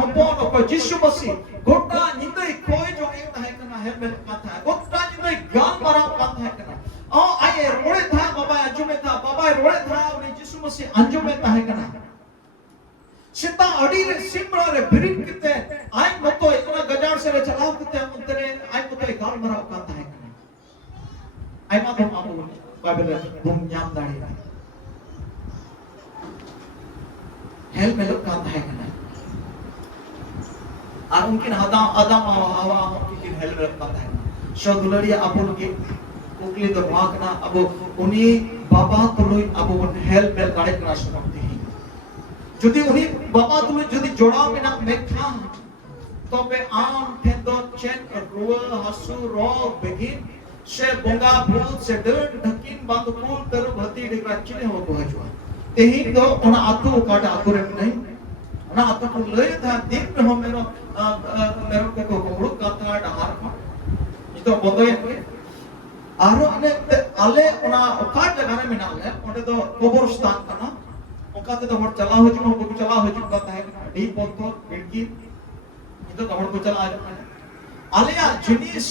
hopon oko Jisu Masi gota nyindai koi jong ek tahe kana helmet kata gota nyindai gal marap kata kana aye role tha baba anjume tha baba role tha uni Jisu Masi anjume tahe kana sita adi re simra re birin kite ay moto itna gajar se re chalaw kite antere ay moto gal marap kata hai kana ay ma dum amu Bible bum nyam dadi helmet kata hai kana আর উনকিন আদাম হাওয়া উনকিন helmet কাটা है সদুলারিয়া আপন के কুকলি তো ভাগনা अब উনি বাবা তুলুই अब উন হেলমেট গাড়ি করা সমর্থ ही যদি উনি বাবা তুলুই যদি জোড়া মেনা মেখা তবে আম থেন্দ চেন রুয়া হাসু র বেগিন সে বঙ্গা ভূত সে ডট ঢকিন বান্দকুল তর ভতি ডিগরা চিনে हो পहुंचवा एही तो ओना आतु काटा आतुरे नहीं ओना आतु को लय था दिन हो मेरो को कुमड़ू काता डहार को इतो बंदय आरो ने आले ओना ओका जगह रे मेना ले ओंडे तो कब्रस्तान कना ओका ते तो हर चला हो जो को चला हो जो कहता है डी पोतो बिड़की इतो कबर को चला आले आ जिनिस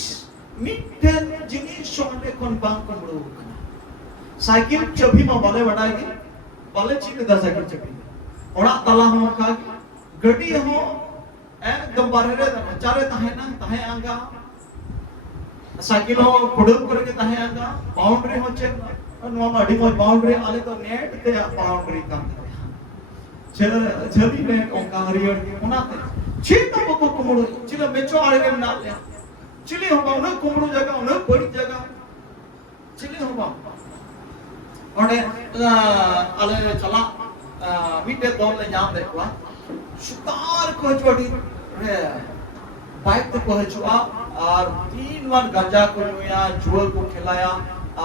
मिटन जिनिस ओंडे कोन बांग कुमड़ू कना साइकिल चबी में बाले बडाएगी बाले चीने दा साइकिल चबी ओड़ा तला हो का गड्डी हो एकदम बारे चारे ताहे ना ताहे आंगा साइकिल हो पुडुल करके ताहे आंगा बाउंड्री हो चेक नोमा अडी मो बाउंड्री आले तो नेट ते बाउंड्री काम जल्दी नेट ओंका हरियर ओनाते चीता बको कुमड़ो चिला मेचो आले रे ना ले चिली हो बाउन कुमड़ो जगह उन बड़ी जगह चिली हो बा ओडे आले चला मीटे दौड़ ले जाम देखवा सुतार को चोटी रे बाइक तो पहुंचवा और 3 बार गांजा को या जुआ को खिलाया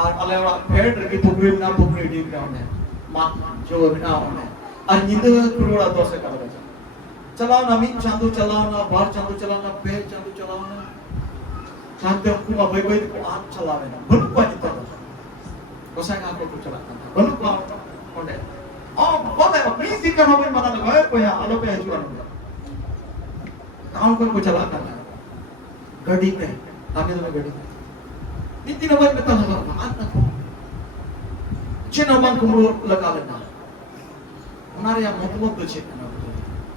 और अलेवा फेड की पुगरी ना पुगरी डी ग्राउंड है मा जो बिना होने और नींद कुरोड़ा दो से कर बचा चलाओ ना मी चांदू चलाओ ना बाहर चांदू चलाओ ना पे चांदू चलाओ ना चाहते हो कुमा भाई भाई को आग चलावे ना बनु पानी तो कोसा का को चलाता बनु पा होने बोले अपनी दिक्कत हो गई मना लगाए कोई आलो पे जुआ ना काम को चला करना गाड़ी पे आगे तो गाड़ी इन दिनों में पता लगा बात ना चिन्ह मन को लगा लेना हमारे यहाँ मतलब तो चिन्ह ना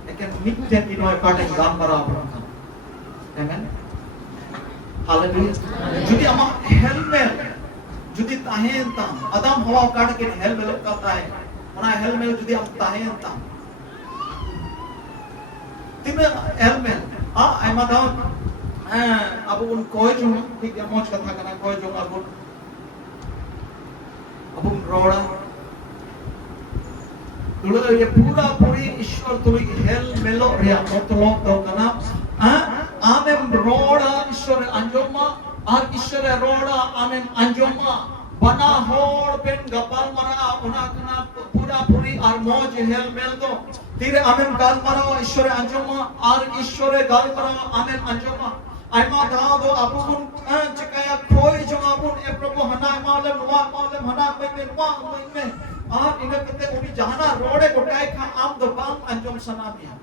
लेकिन मिट्टी की नोए काटे गाम बरा अपना आमेन हालेलुया जुदी अमा हेलमेट जुदी ताहें ता अदम हवा काट के हेलमेट काटा है ओना हेलमेट जुदी हम ताहें ता तिमे हेलमेट आइमा दाव अब उन कोई जो ठीक है मौज कथा करना कोई जो अब उन रोड़ा तुलो ये पूरा पूरी ईश्वर तुलो हेल मेलो रिया मतलब तो करना आमें रोड़ा ईश्वर अंजोमा और ईश्वर रोड़ा आमें अंजोमा बना होड़ पेन गपाल मरा उना करना पूरा पूरी और मौज हेल मेल दो तीरे आमें गाल मरा ईश्वर अंजोमा और ईश्वर गाल मरा आमें अंजोमा आइमा दाव दो अपुन चिकाया कोई जो अपुन ए प्रभु हना मालम नुआ मालम हना में नुआ में और इने कते उनी जहाना रोडे गोटाई खा आम दो बाम अंजोम सनामिया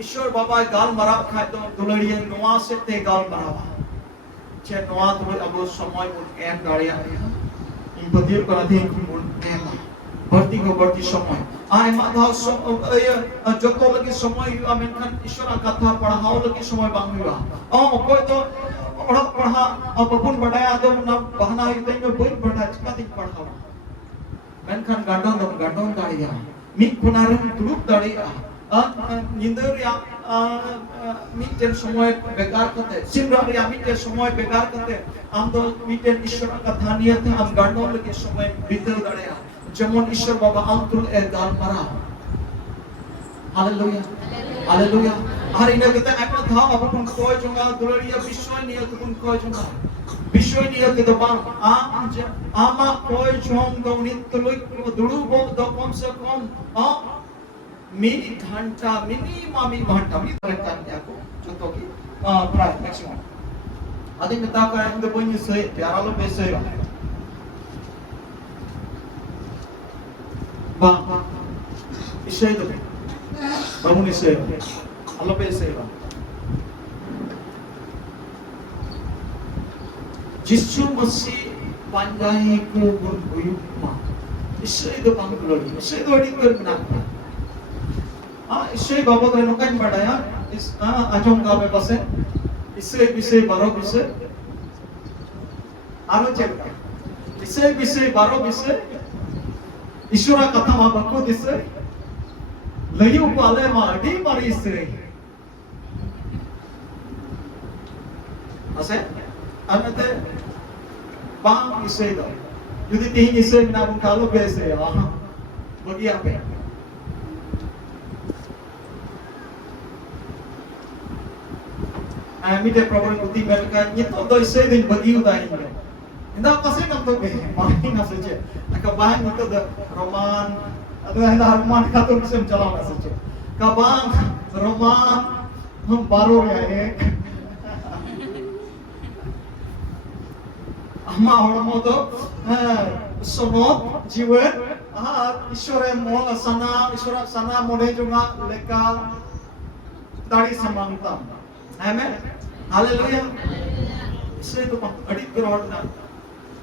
ईश्वर बाबा गाल मरा खाय दो दुलड़िए नुआ से ते गाल मरावा छे नुआ तो अब समय मुन एम गाड़िया इन बदिर को अधिक मुन एम बढ़ती को बढ़ती समय आय माधव जो तो लगी समय हुआ मेनखान ईश्वर कथा पढ़ाओ लगी समय बांग हुआ कोई तो पढ़ा बबुन बढ़ाया दो ना बहाना इतने में बोल बढ़ा चिका दिन पढ़ाओ मेनखान गांडोन दाड़िया मिक कुनारम तुलुक दाड़िया निंदर या मिटेन समय बेकार करते सिमरा या मिटेन समय बेकार करते हम तो मिटेन ईश्वर कथा नियत हम गांडोन लगी समय भीतर दाड़िया जमन ईश्वर बाबा अंतुल ए गाल मरा हालेलुया हालेलुया हर इने कहते अपना था अब तुम कोई जोंगा दुलड़िया विश्व नियत तुम कोई जोंगा विश्व नियत तो बाम आमा कोई जोंग दो नितलुई दुडू बो दो कम से कम मी घंटा मिनिमम घंटा मी करता है को जो तो की प्राइस मैक्सिमम आदि मिता का इंद बोइन से प्यारा लो पैसे बा इसे तो Bangun isi, Allah isi. Jisu masih panjai ku berbuyukma. Isi itu panggul, isi itu adik bermenang. Isi bapak tu nukan badaya, ajong kabe pasal. Isi bisa baru bisa. Anu cek. Isi bisa baru bisa. Ishura kata ma baku bisa. Layu pale ma adi mari isi. Asal, anate bang isi itu. Jadi tihin isi mina pun kalau biasa, bagi apa? Mite problem uti mereka nyito do isi din bagi udah ini. Indah kasih nam tu be, makin nasi je. Kabang nyito do roman, atau ada roman katur bisa menjalan nasi je. Kabang roman हम बारो या एक हमा हड़मो तो सोनोत जीवन ईश्वरे मोल सना मोने जुंगा लेका दाढ़ी समानता है में हालेलुया इसलिए तो अड़ी करोड़ ना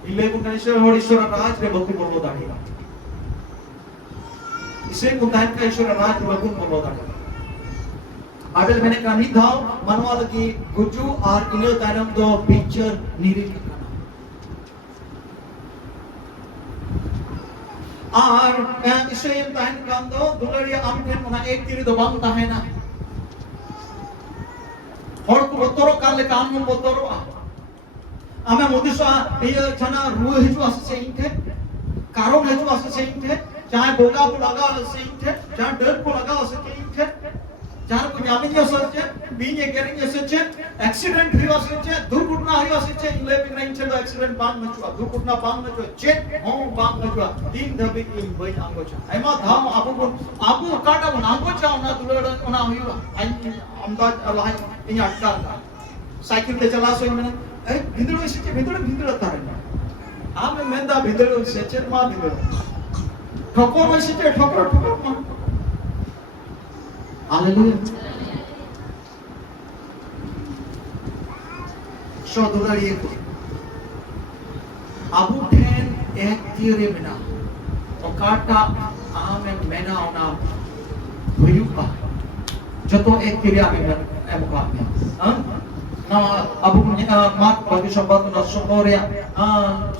इले को ईश्वर राज रे बकु बोलो दाढ़ी इसे कुंदान का ईश्वर राज बकु बोलो दाढ़ी आबेल मैंने कहा नहीं था मनवा लगी गुजू और इले तारम दो पिक्चर निरीक्षण और इसे ये ताहन काम दो दुलरिया आमटेन उन्हें एक तीरी दो बांग ताहना और को बतोरो काले काम में बतोरो आमे मोदिसा ये जना रूह हिजु आसे इंटे कारों हिजु आसे इंटे चाहे बोगा को लगा आसे इंटे चाहे डर को लगा आसे इंटे चाहे को जामिन जो सच्चे बीन ये करेंगे सच्चे एक्सीडेंट हुआ सच्चे दुर्घटना हुआ सच्चे इले भी नहीं चलो एक्सीडेंट बांग में चुआ दुर्घटना बांग में चुआ चेक हों बांग में चुआ तीन दबी इन भाई आंगोचा ऐमा धाम आपू काटा वो आंगोचा उन्हें दुलड़ उन्हें हुआ अम्दाज अल्लाह इन अटका साइकिल ले चला सो मैंने भिंदड़ो सच्चे भिंदड़ तारे आमे मेंदा भिंदड़ो सच्चे मां भिंदड़ ठोकर में सच्चे ठोकर मां हालेलुया शोधुरारी को अबू ठेन एक तीरे मिना ओकाटा आमे मेना ओना हुयुपा जतो एक तीरे आमे एमका ना अबू मार्क बाकी शब्द ना सोनोरिया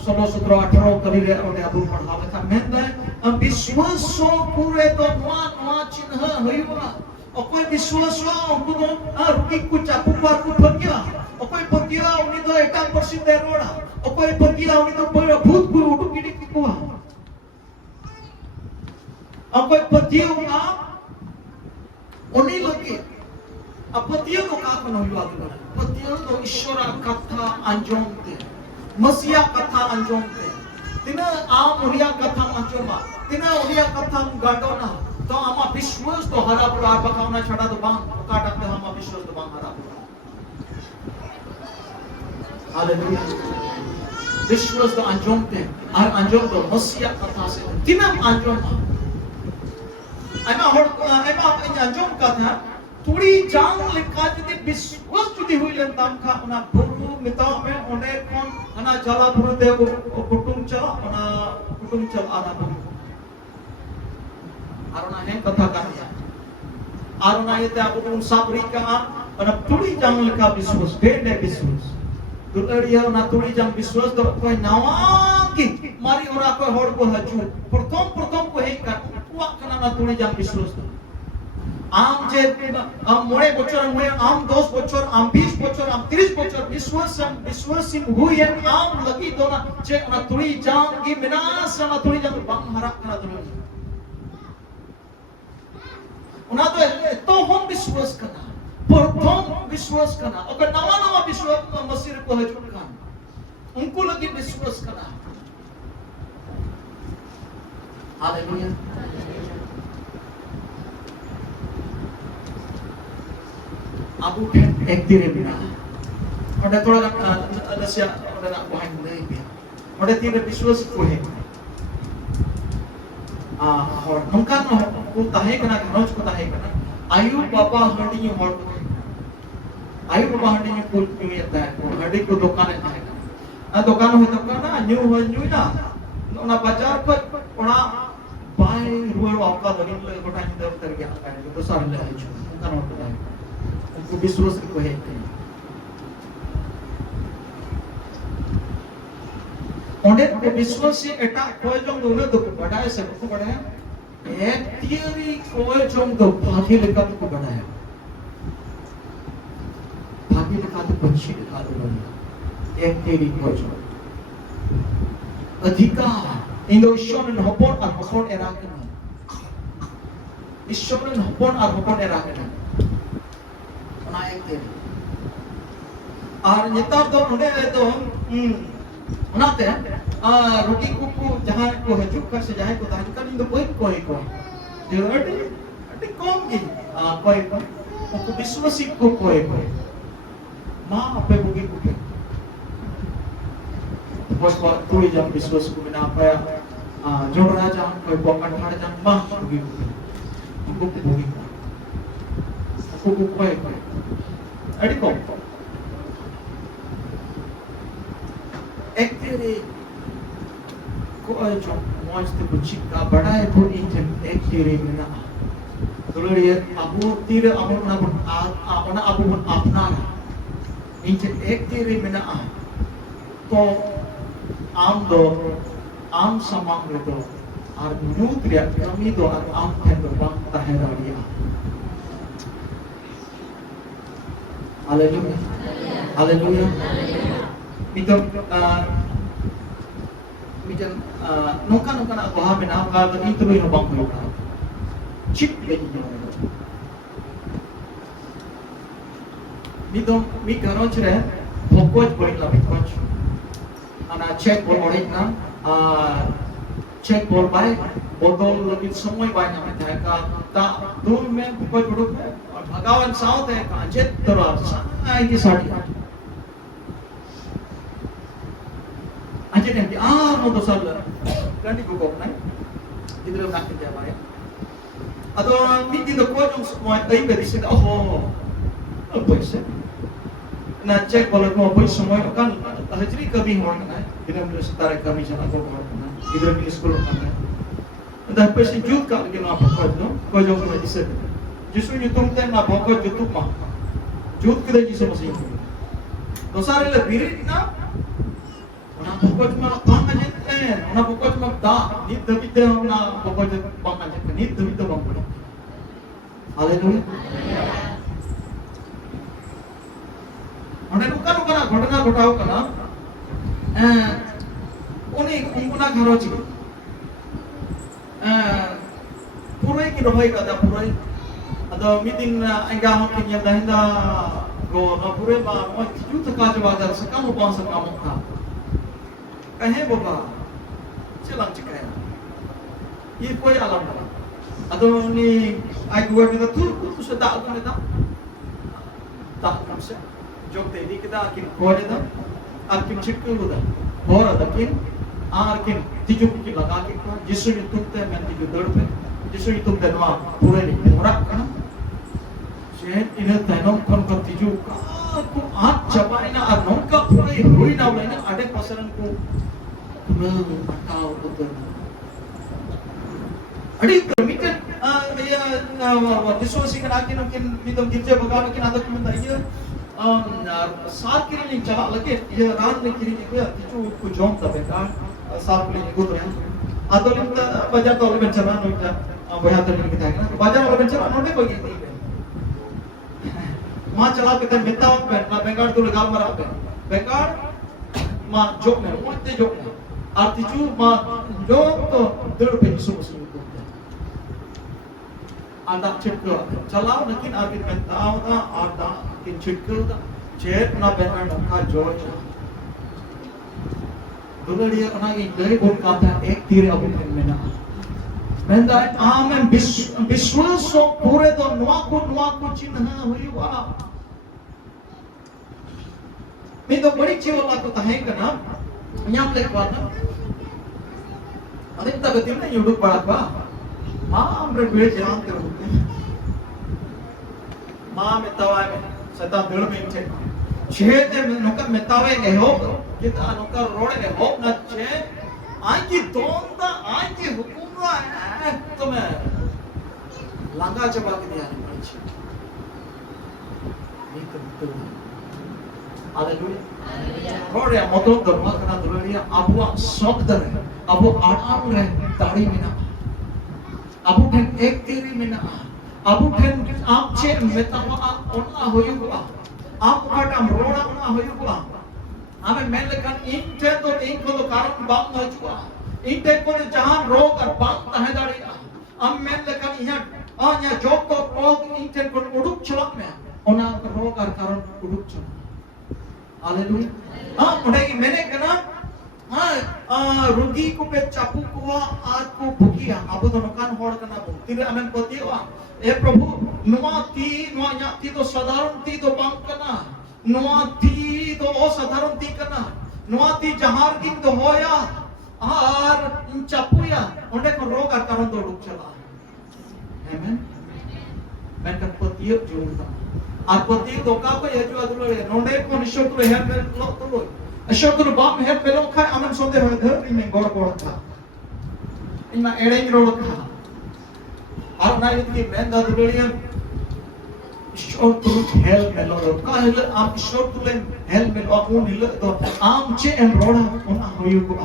16-18 करी रे ओने अबू पढ़ावे था मेंदा विश्वासो पूरे तो नवा चिन्ह हुयुपा ओकोई विश्वासो उनको रुकी को चापू पार को फकिया ओकोई फकिया उनी तो एका परसिन देरोड़ा ओकोई फकिया उनी तो भूत को उठु किडी किकुआ ओकोई फकिया उना उनी लगी अपतियो को का को नहुआ दो पतियो तो ईश्वर कथा अंजोमते मसीहा कथा अंजोमते तिना आम उरिया कथा अंजोमा तिना उरिया कथा गाडोना तो आमा विश्वास तो हरा पूरा बकावना छड़ा तो बांग काटा पे आमा विश्वास तो बांग हरा पूरा हालेलुया विश्वास तो अंजोमते और अंजोम तो मसीहा कथा से तिना अंजोम आमा इन अंजोम कथा थोड़ी जान लिखा जदि विश्वास जुदी हुई लन ताम खा उना बुरु मिता में ओने कोन अना जाला बुरु दे कुटुम चला आना बुरु आरोना है कथा करया आरोना ये ते आपको साबरी का और थोड़ी जान लिखा विश्वास डेढ़ विश्वास दुलरिया ना थोड़ी जान विश्वास तो कोई नवा की मारी ओरा कोई होड़ को हजू प्रथम को है कर पुआ कना ना थोड़ी जान विश्वास आम जे मोड़े बच्चों हुए आम 10 बच्चों आम 20 बच्चों आम 30 बच्चों विश्वासिन हुई है आम लगी तो ना जे ना थोड़ी जान की विनाश ना थोड़ी जान बांग हरा कना दुलरिया उना तो हम विश्वास करना प्रथम विश्वास करना अगर नवा विश्वास मसीह को हजूर खान उनको लगी विश्वास करना हालेलुया अबू ठेन एक तीरे बिना और थोड़ा अलसिया और ना वहां नहीं भी और तीरे विश्वास को है hor nongkan ko tahe kana gharos ko tahe kana ayu baba handi ni hor ayu baba handi ni pul ni ta ko handi ko dukan tahe kana dukan ho to kana nyu na ona bazar ko ona bai ruar आपका दलित ले कोटा नि दर तर गया का तो सार ले आई छु नongkan ho to उनको विश्वास को है onde ko biswasi eta koy jong do do ko badaya se ko badaya ek theory koy jong do bhagi leka ko badaya bhagi leka to panchi leka do ek theory koy jong adhikar indo ishon hopon ar hopon era kana ishon hopon ar hopon era kana ona ek theory ar netar do onde do onaate rogi kuku jahan ko hajuk ka se jahan ko tahan kan indo koi ko je ati kom gi koi ko biswasi ko koi ma ape bugi kuke bos ko tui jam biswas ko bina apa ya jor raja koi ko kan har jam ma bugi kuke bugi ko koi ati kom एक तेरे को जो मौज ते बुचिक का बड़ा है तो इंजन एक तेरे में ना तो ये अबू तेरे अबू ना अपना अबू अपना इंजन एक तेरे में ना तो आम समांग रे तो और न्यूट रे कमी तो और आम है तो बात है Radia hallelujah hallelujah Mitom nongkan na baha mena ka to itu no bang ko ka chip le ni mitom mi garoch re bokoj bori la bokoj ana check bol ori na check bol bai bodol lagi samoy bai na ta ka ta dul me bokoj bodu bhagawan saut hai ka jet tara ai ki sati aja nanti mau dosal kan di gugok nai di dalam nak kerja apa ya atau miti do ko jong semua ai be dise oh apa sih na cek kalau ko boy semua kan hajri kami horn nai di dalam setara kami sama ko horn nai di dalam sekolah kan dah pasti jut ka lagi na apa ko jong ko dise justru YouTube teh na boko YouTube mah jut kita ji sama sih dosar le birit na na pokok cuma bang aja na pokok cuma da ni tapi teh na pokok bang aja ni tapi teh bang boleh haleluya mana bukan घटना घटाओ kana uni ungkuna gharoji purai ki rohai kada purai ada meeting enggak mungkin yang dahinda go na purai ba mo juta ka jawada sakamu ba sakamu ka कहे बाबा चलांग चिकाया ये कोई आलम ना अदो नि आई गुआ ने तू से दा को ने दा से जो ते दी के दा किन कोने दा आर किन चिक्कू दा और दा किन आर किन तिजु की लगा के जिसु नि तुते मैं तिजु दड़ पे जिसु नि तुते नो पूरे नि मोरा का से इन तनो कोन को तिजु को आठ चबाइना और नोका पूरे हुई ना लेना अडे पसरन को atau betul. Adik termikan ya diskusi kan akhir mungkin minum kerja bagaimana mungkin ada komentar ya saat kiri ni cakap lagi ya ran ni kiri ni itu ku jom tapi kan saat kiri ni kudu ya atau kita baca tu oleh pencerahan kita bayar tu kita kan baca oleh pencerahan nanti bagi ini माँ चला के तब मित्ता हो पे ना बेकार तो लगा मरा पे बेकार माँ जोक में मुझे जोक में आरती चू माँ जोक तो दिल पे निसो मुस्लिम को आधा चिपको चलाओ लेकिन आगे मित्ता होता आधा किन चिपको होता चेप ना बेकार नखा जोड़ दुनिया ना ये dari pun kata एक तीर अब में ना Menda amen biswaso pure do nuaku चिन्ह हुई वाला मैं तो बड़ी चीज वाला को ताहे करना nyam lek warna adin ta gatim na yuduk barat ba माँ हमरे बेटे जानते होते माँ में तवाए में सता दिल में चे छेदे में नुका में तवाए के हो किता नुका रोड़े के हो न चे आई की दोंदा आई की हुकुमरा है तुम्हें लंगा चबा के दिया नहीं पड़ी छे नहीं तो हालेलुया रोड़े मतलब धर्मा करना दुलड़िया अबुआ शब्द रहे अबु आराम रहे ताड़ी में ना अबु ठन एक तेरी में ना अबु ठन आप चे मेतावा ओना होयुगा आप काटा रोड़ा ओना होयुगा हमें मैं लेकिन इंटे तो इन को तो कारण बांग हो चुका इंटे को तो जहां रोग और बांग तहे दाड़ी हम मैं लेकिन यहाँ यहाँ जोक को रोग इंटे को उड़ुक चलक में ओना रोग और कारण उड़ुक चलक हालेलुया उन्हें मैंने कहा रुगी को पे चापू को आज को भुकिया अब तो नुकान होड़ करना बोल तीन अमें पतिया ए प्रभु नुआ ती तो साधारण ती तो बांग करना नुआ ती तो असाधारण ती करना नुआ ती जहार की तो होया और चापूया उन्हें को रोग का कारण तो रुक चला आमेन मैं का पतिया जोड़ता आप पतिया तो का को ये जो अदुले नोंडे को निश्चय तो है मैं लो तो लो अशोक तो बाप है पेलो का अमन सोते हो धर इन में गोड़ गोड़ था इनमें एड़े रोड था और ना इनकी मेंदा दुलियन ईश्वर तो हेल में लो का हेल आप ईश्वर तो ले हेल में लो उन हिल तो आम चे एम रोड़ा उन होयु को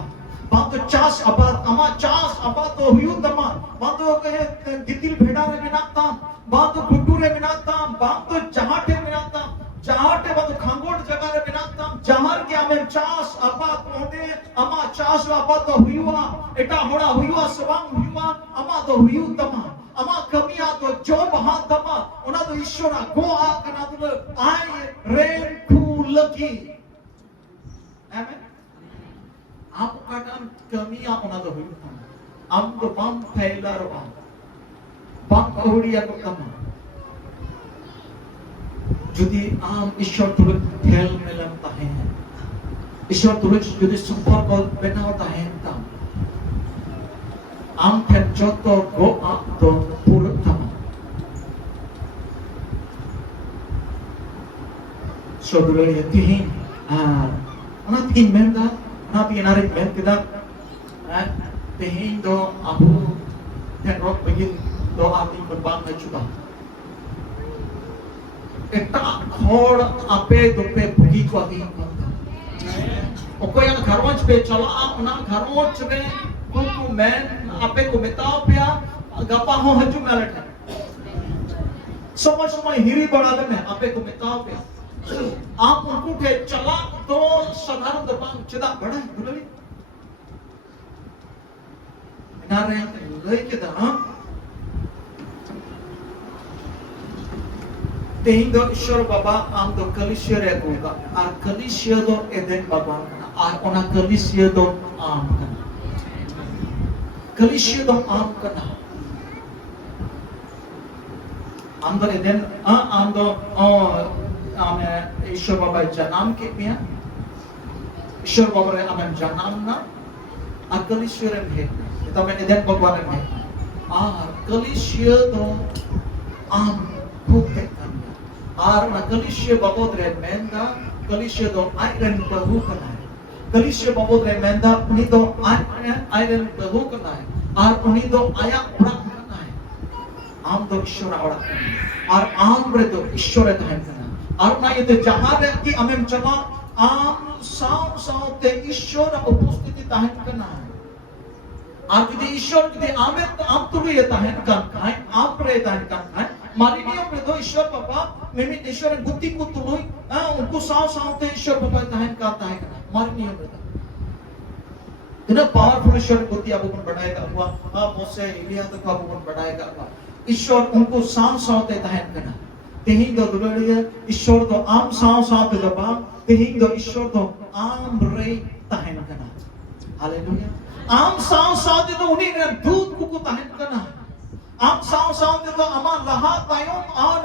बात तो चास अबात अमा चास अबात तो होयु दमा बात तो कहे गितिल भेड़ा रे बिनाता बात तो गुड्डू रे बिनाता बात तो जहाटे बिनाता जहाटे बात तो खांगोड़ जगह रे बिनाता जहार के हमें चास अबात होने अमा चास अबात तो हुआ एटा होड़ा हुआ सवांग हुआ अमा तो हुयु दमा अमा कमिया तो जो बहा दमा उना तो ईश्वरा गो आ कना तो आई रेन कूल की आमेन आप काटन कमिया उना तो हुयु हम तो बम फैला रो बम कोड़िया को दमा जुदी आम ईश्वर तुलक खेल में लगता है ईश्वर तुलक जुदी संपर्क बनाता है तब आम फिर जो तो गो आप तो पूरा था सोदुले ये तीन अनाथ की मेंदा अनाथ की नारी मेंदा तीन दो अबू फिर रोक begin दो आदमी berbank है चुका एकटा खोड़ आपे दुपे बुगी को आती ओको yang घरवंच पे चला उना घरवंच में को मैं आपे को बताओ पिया गपा हो हजू मेलट है समझ हिरी बड़ा में आपे को बताओ पिया आप उनको के चला तो साधारण दबांग चदा बड़ा दुलली नारे लई के दा तेहिं दो ईश्वर बाबा आम दो कलिसिया रे गोगा और कलिसिया दो एदेन बाबा और ओना कलिसिया दो आम कना कलिसिया दो आम कना आम दो एदेन आम दो आमे ईश्वर बाबा जन्म के पिया ईश्वर बाबा रे आमे जन्म ना और कलिसिया रे है तो मैं एदेन भगवान रे और कलिसिया दो आम भूखे और कलिसिया बाबोद रे मेंदा कलिसिया दो आयरन प्रभु कना है कलिसिया बाबोद रे मेंदा उनी दो आयरन प्रभु कना है और उनी दो आया प्राण कना है आम दो ईश्वर और आम रे दो ईश्वर है कना और ना ये तो जहां रे की अमेम चला आम साव साव ते ईश्वर उपस्थिति ताहन कना है आप यदि ईश्वर यदि आमे आम तो ये ताहन कन है आप रे ताहन कन है मारी नियम पे दो ईश्वर पापा मिमी ईश्वर गुत्ती को तुलोई उनको साव साव ते ईश्वर पापा ताहन करता है मारी नियम पे इतना पावरफुल ईश्वर गुत्ती आपको कौन बढ़ाएगा हुआ मोसे इलिया तक आपको कौन बढ़ाएगा ईश्वर उनको साव साव ते ताहन करना तेही दो दुलड़िया ईश्वर तो आम साव साव ते दबा तेही दो ईश्वर तो आम रे ताहन करना हालेलुया आम साव साव ते तो उन्हीं ने दूध को ताहन करना आप साव साव ते तो अमा लहा तायों और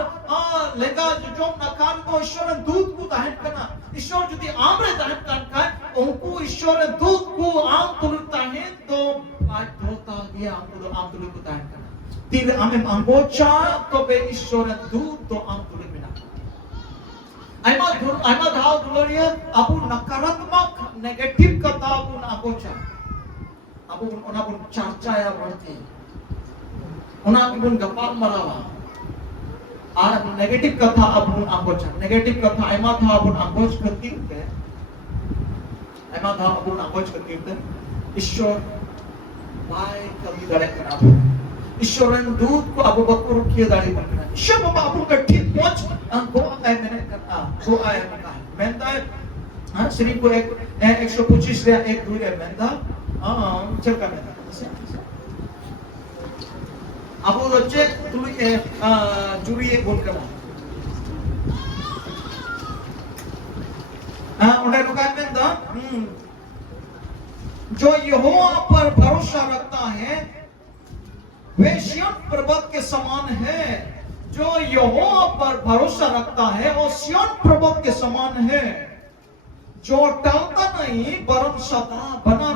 लेगा जो नकार को ईश्वर दूध को दाहन करना ईश्वर यदि आमरे दाहन करना उनको ईश्वर दूध को आम तुलता है तो आज होता ये आम तुल को दाहन करना तिर आमे anggocha tobe Isyoran dut to ang tuloy mina. Aima dhao duloria abu nakaratmak negative kata abu anggocha. Abu ona pun charcha ya berarti. Ona pun gapal marawa. Ar negative kata abu anggocha. Negative kata aima dhao abu anggoch kerti ke. Aima dhao abu anggoch kerti ke. Isyor baik kami dari kenapa. Eswaran दूत को अबू बकर किए दाढ़ी बनना ईश्वर बाबा अबू का ठीक पहुंच को आए मैंने कहा को आए मका मैंने हां श्री को एक 125 रे एक दूर है मैंने चल का मैंने अबू रोचे तुली जुरी एक बोल करना उन्हें रुका मैंने जो यहोवा पर भरोसा रखता है वे सिय्योन पर्वत के समान है जो यहोवा पर भरोसा रखता है और सिय्योन पर्वत के समान है जो टलता नहीं वरन सदा बना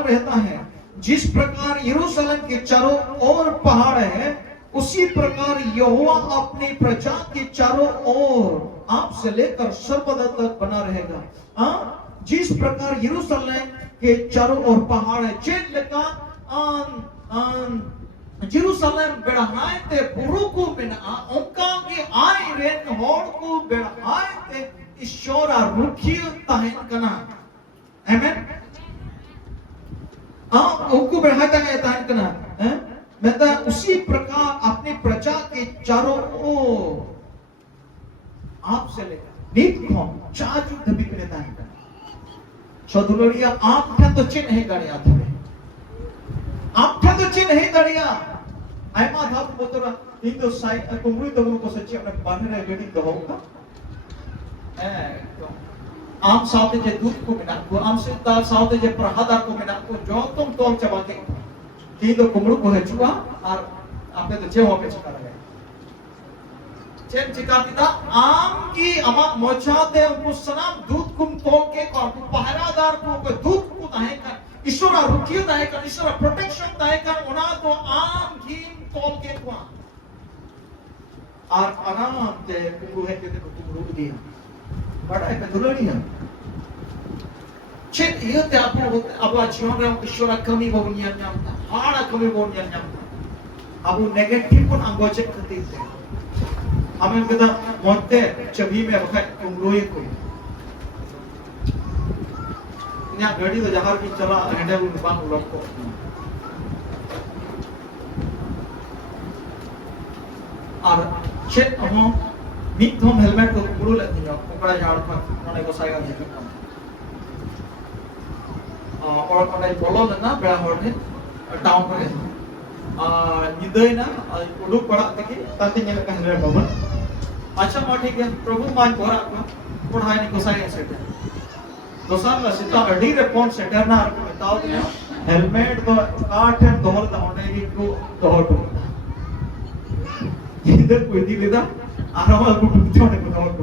रहता है जिस प्रकार यरूशलेम के चारों ओर पहाड़ है उसी प्रकार यहोवा अपनी प्रजा के चारों ओर आप से लेकर सर्वदा तक बना रहेगा जिस प्रकार यरूशलेम के चारों ओर पहाड़ है चेलका Jerusalem berahai te buruku mena ongka ki ai ren hor ku berahai te ishora rukhiya tahen kana amen उनको बढ़ाता है तान करना मैं उसी प्रकार अपने प्रजा के चारों ओर आपसे लेकर नीत को चाजू दबी करे तान करना सदुलोरिया आप तो चिन्ह है गाड़ी आते हैं आप तो चिन्ह है दरिया आइमा था तो बोतरा इन तो साइ कुमरी तो को सच्ची अपने बांधने रे गड़ी तो होगा तो आम साथ जे दूध को मिला को आम से तार साथ जे प्रहादा को मिला को जो तुम तोल चबा के ती तो कुमरू को है चुआ और आपने तो जे हो पे चका लगे चेन चिका पिता आम की अमा मोचाते उनको सलाम दूध कुम तोल के को पहरादार को दूध को ताहे का ईश्वर रुकियो ताहे का ईश्वर प्रोटेक्शन ताहे का उना तो आम की तोल के को और आराम से कुमरू है के कुमरू दिया बड़ा है दुलड़िया चेक ये ते अब जीवन रे ईश्वर कमी बोनिया नामता हाड़ा कमी बोनिया नामता अब नेगेटिव को अंगो चेक करते थे हमें कहता मोते छवि में वक्त कुमरोई को यहाँ गाड़ी तो जहार की चला हैंडल बांग लोग को और चेक हम मीट हम हेलमेट को कुमरू लेते हैं कुमरा झाड़ पर उन्होंने को साइगा नहीं करता और उन्होंने बोलो ना बड़ा होने टाउन पर निदय ना उड़ूक पड़ा तक ताते नहीं कहने रहे बाबा अच्छा माँ ठीक है प्रभु मान कोरा पढ़ाई ने को साइगा सेट दोसार ला सिता अड़ी रे पॉइंट सेटर ना बताओ दिया हेलमेट तो काट है दोहर होने की को दोहर इधर कोई दी लेदा आराम को छोड़ने को नोट को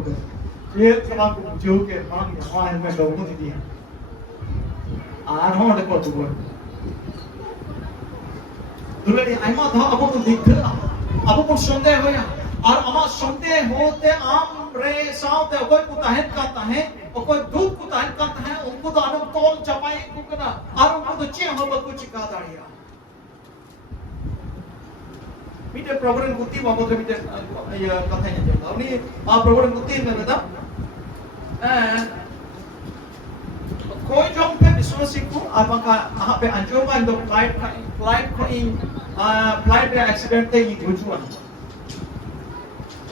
ये सलाम को जो के मान वहां में लोगों ने दिया आराम को तो दुलड़ी आइमा था अब तो दिख अब को संदेह होया और अमा संदेह होते आम रे साउते कोई को ताहन करता है और कोई दूध को ताहन करता है उनको तो आनो तोल चपाई को करना और उनको तो चे हो को चिका दाड़िया मीटे प्रॉब्लम गुत्ती बाबत मीटे ये कथा नहीं जानता उन्हीं आप प्रॉब्लम गुत्ती में बता कोई जो पे विश्वासी को आपका यहाँ पे अंजुमा इन फ्लाइट को इन फ्लाइट रे एक्सीडेंट थे ये गुजुआ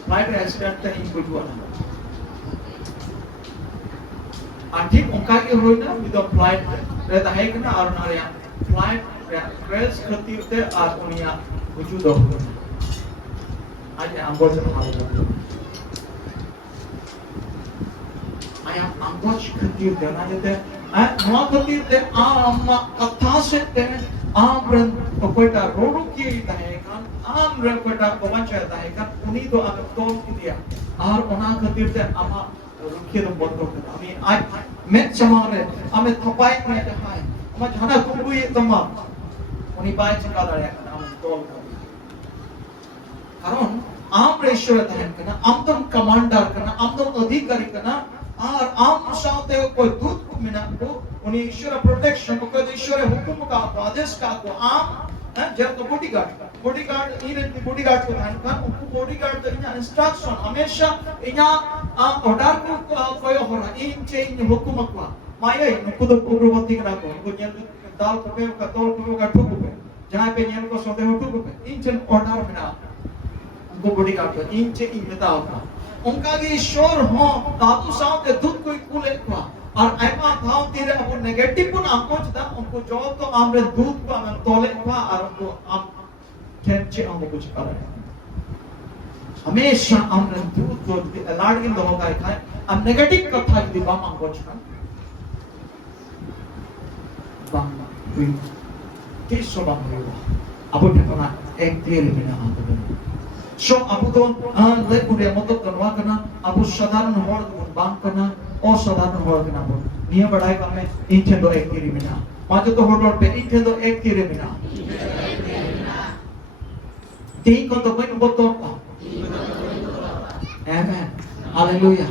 फ्लाइट रे एक्सीडेंट थे ये गुजुआ ठीक उनका ये हो ना विद फ्लाइट रहता है कि ना और ना यार फ्लाइट क्रैश करती होते और उन्हीं गुजु दो आज अंगोच हाल आया अंगोच करती होते ना जैसे नवा करती होते आम कथा से ते आम रन कोईटा रोडो की है kan आम रन कोईटा पहुंचाता है kan उन्हीं तो आप तो दिया और उना करती होते आमा रुकिए तो बंद कर हमें आज मैं समारे हमें थपाई में है हम जाना कुबु ये तमाम उन्हीं बाय चिका दाड़े हम तोल karon am re ishwar tahen kana am dom commander kana am dom adhikari kana ar am saute koi dut ko mena ko uni ishwar protection ko ishwar hukum ka adesh ka ko am जब तो bodyguard इन bodyguard को ध्यान कर उनको bodyguard तो इन्हें instruction हमेशा इन्हें ऑर्डर को कोई हो रहा इन चेंज हुकुम को माया इनको तो पूर्ववर्ती करा को इनको जब दाल को पे का तोल को का ठुक पे जहां पे नियम को सोते हो ठुक पे इन चेंज ऑर्डर में ना उनको बॉडीगार्ड को इन चेंज इन बताओ उनका की ईश्वर हो ताबू साथ दूध कोई कुले को और ऐमा भाव तीरे अपन नेगेटिव पुन आंको चता उनको जो तो आमरे दूध को आमरे तोले पा और उनको आम खेचे आमको कुछ कर रहे हमेशा आमरे दूध को लाडगिन लोगों का है हम नेगेटिव कथा की बाम आंको चता बाम हुई किस बाम हुई अब देखना एक तेरे में ना आंको बने so abu don le kude motot kanwa kana abu sadaran hor don bang kana असाधारण हो गया ना नियम बढ़ाए काम में इंटेंडो एक तीर मिना माजो तो होटल पे इंटेंडो एक तीर मिना तीन को तो कोई नंबर तो आमेन हालेलुया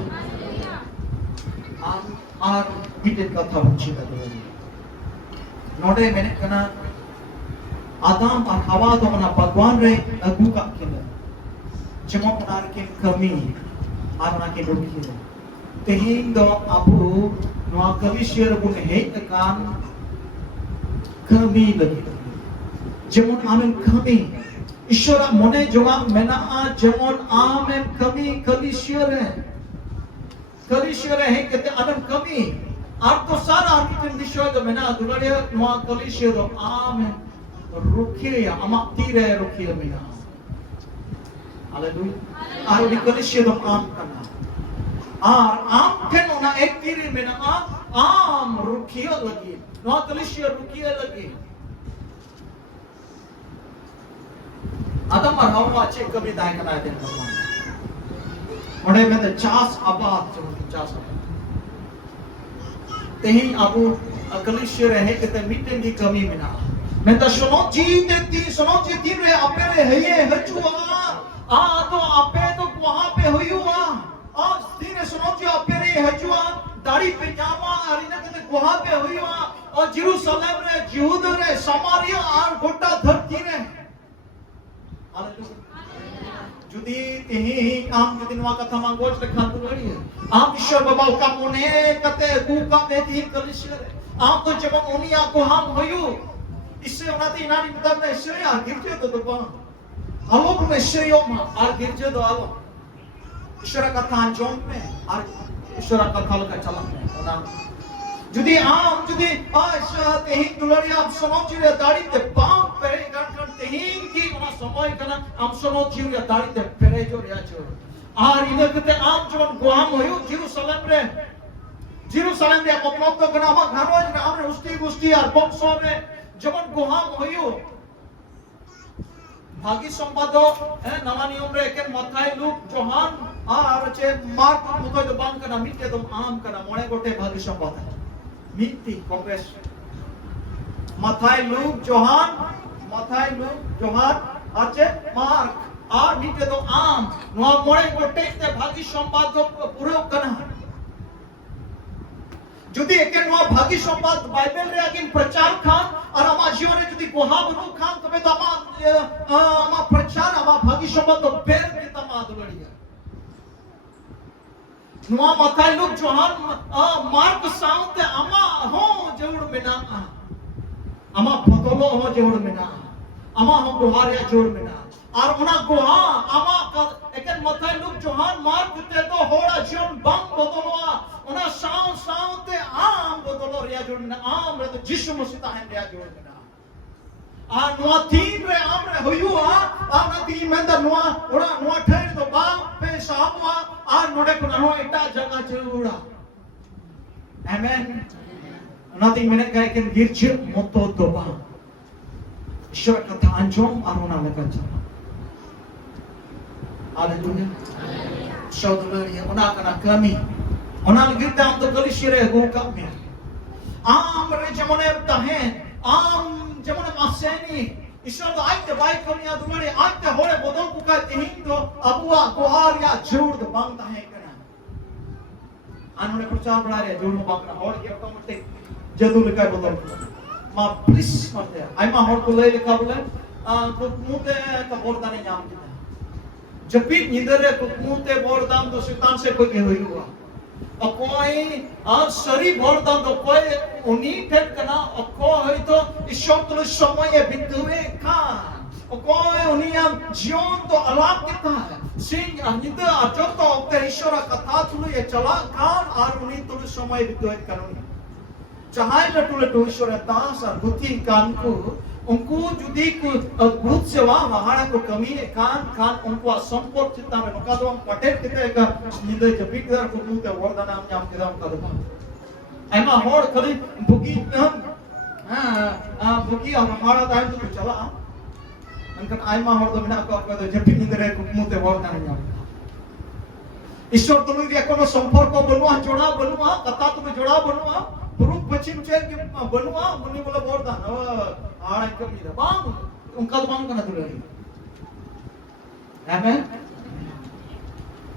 आर मिटेड का था बच्ची का तो नोडे मैंने कना आदम और हवा तो मना भगवान रे अगु का किने जमो उनार के कमी आरना के दुखी तेहिं दो abu noa kalisir bun hei tekan kami lagi jemon amen kami ishora mone joga mena jemon amen kami kalisir hai kete amen kami ar to sara amen dishwa do mena dulare noa kalisir amen rukhiya ama tire rukhiya mena haleluya ar di kalisir am kana आम ठन होना एक तीर में ना आम रुकिया लगी नौ कलिशिया रुकिया लगी आदम और हवा अच्छे कभी दाएं कनाए दिन भगवान उन्हें में तो चास आबाद जो चास तेही अबू कलिशिया रहे कि ते मीटिंग की कमी में ना मैं तो सुनो जी रे आपे रे है ये हचुआ तो आपे तो वहां पे हुई हुआ आज तीन सुनोचियो पेरे हजुआ दाढ़ी पे जामा अरिना के गुहा पे हुई हुआ और जेरूशलेम रे यहूद रे समारिया और गोटा धरती रे हालेलुया जुदी तेही आम के दिनवा कथा मांगोच रे खातु रही है आम ईश्वर बाबा का मोने कते गुका में तीन कलिशिया रे आम तो जब ओनिया को हम होयु इससे उनाती नानी मतलब ने इससे यार गिरजे तो बा आलोक में से यो मा और गिरजे दो आलो ईश्वर का तांजों में और ईश्वर का थाल का चलन में ना जुदी आम जुदी आशा तेही दुलरिया आप समझ रे दाढ़ी ते बाप पे कर तेही की ना समय करना हम समझ रे दाढ़ी ते पेरे जो रिया जो और इने के आम जवन गुआम होयो जेरूशलेम रे मतलब तो कना हम घरोज रे हमरे उस्ती और बक्सो रे जवन गुआम होयो भागी संवाद नवा नियम रे के मथाई लूक जोहान और चे मार्क मुतो जो बांग करना मिटे तुम आम करना मोने गोटे भागी संवाद है मिट्टी कांग्रेस मथाई लूक जोहान आचे मार्क और मिटे तो आम नो मोने गोटे ते भागी संवाद पूरा करना जुदी एके नो भागी संवाद बाइबल रे अगिन प्रचार खान और आमा जीवन रे जुदी गोहा बनु खान तबे तो आमा प्रचार आमा भागी संवाद तो बेर के तमा दुलड़िया नुआ मथाई लोग जोहान मार्क साउते आमा हो जरूर मिना आमा फतोलो हो जरूर मिना आमा हो गोहारिया जरूर मिना और उना गोहा आमा एके मथाई लोग जोहान मार्क ते तो होड़ा जीवन बम बदलवा उना साउते आम बदलो रिया जरूर मिना आम रे तो यीशु मसीह ता है रिया जरूर मिना नुआ तीन रे आम रे होयुआ आना तीन में द नुआ ठेर तो बाप पे सामवा आ नोडे को नो इटा जगह चूड़ा आमेन नथिंग मिनट का एक गिरच मोतो दोबा ईश्वर का तांजोम आरोना लगा चला हालेलुया शौदलरिया उना कना कमी उना गिरता हम तो कलिशिरे गो का में आम रे जमने तहे आम जमने मासेनी ईश्वर तो आज ते बाइक कमिया दुलारे आज ते होरे बोदों को का तेहिं तो अबुआ कोहार या जरूर तो बांगता है करना आनोने प्रचार बड़ा रे जरूर बांगना होर के ऑटोमेटिक जदू लेकर बोदों मा प्लीज मत है आई मा होर को ले लेकर बोले तो मुते का बोर्दा ने नाम किया जबी नींदर रे तो मुते बोर्दाम तो शैतान से कोई हुई हुआ अकोई शरीर बोर्दाम तो कोई उन्हीं ठेक करना अकोई तो ईश्वर तो समय बिंदुए कान अकोई उन्हीं जीवन तो अलग कितना है सिंह नींदर अजब तो अक्ते ईश्वर कथा तुलु ये चला कान और उन्हीं तो समय बिंदुए कानूनी चाहे लटू ईश्वर दास और बुद्धि कान को उनको जुदी को भूत सेवा महारा को कमी है कान उनको संपर्क चित्ता में उनका तो हम पटेट कितने का निदे जबीक दर को मुंह ते वरदान हम नाम के दाम का दो एमा होड़ कभी बुकी बुकी हमारा टाइम तो चला उनका आईमा होड़ तो बिना को जबीक निदे को मुंह ते वरदान नाम ईश्वर तुम्हें भी कोनो संपर्क को बनवा जोड़ा बनवा कथा तुम्हें जोड़ा बनवा पुरुष पश्चिम चेर के बनवा मुनि बोला वरदान आड़ा कमी दा बांग उनका तो बांग करना दुलारी आमेन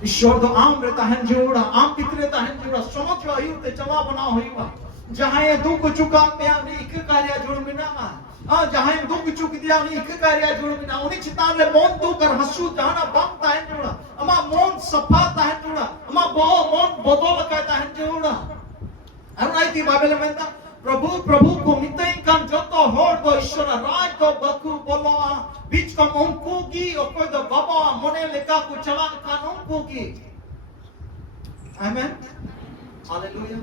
ईश्वर तो आम रहता है जोड़ा आम कितने रहता है जोड़ा समझ जो आयु ते चला बना होईवा जहां ये दुख चुका पे आनी एक कार्य जोड़ में ना जहां ये दुख चुक दिया उन्हें एक कार्य जोड़ में ना उन्हें चिता में मौन दो कर हंसू जाना बांगता है जोड़ा अमा मौन सफाता है जोड़ा अमा बहु मौन बदल कहता है जोड़ा अरुणाई की बाइबल में था प्रभु को मितई कान जतो होड़ दो ईश्वर राज को बकु बोलो बीच का उनको की और कोई तो बाबा मने लेका को चला कान उनको की आमेन हालेलुया